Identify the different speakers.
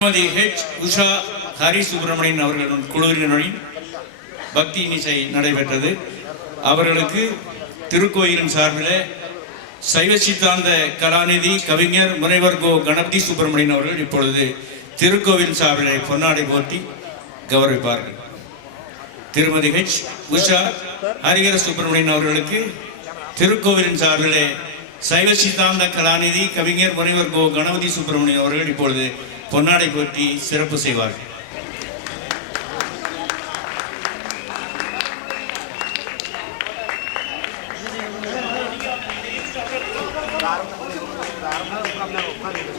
Speaker 1: திருமதி ஹெச் உஷா ஹரி சுப்பிரமணியன் அவர்களின் குழுவினரின் பக்தி இசை நடைபெற்றது. அவர்களுக்கு திருக்கோயிலின் சார்பில் சைவ சித்தாந்த கலாநிதி கவிஞர் முனைவர் கோ கணபதி சுப்பிரமணியன் அவர்கள் இப்பொழுது திருக்கோவில் சார்பில் பொன்னாடை போட்டி கௌரவிப்பார்கள். திருமதி ஹெச் உஷா ஹரிகர சுப்பிரமணியன் அவர்களுக்கு திருக்கோவிலின் சார்பிலே சைவ சித்தாந்த கலாநிதி கவிஞர் முனைவர் கோ கணபதி சுப்பிரமணியன் அவர்கள் இப்பொழுது பொன்னாடைப்பட்டி சிறப்பு செய்வார்கள் Gracias.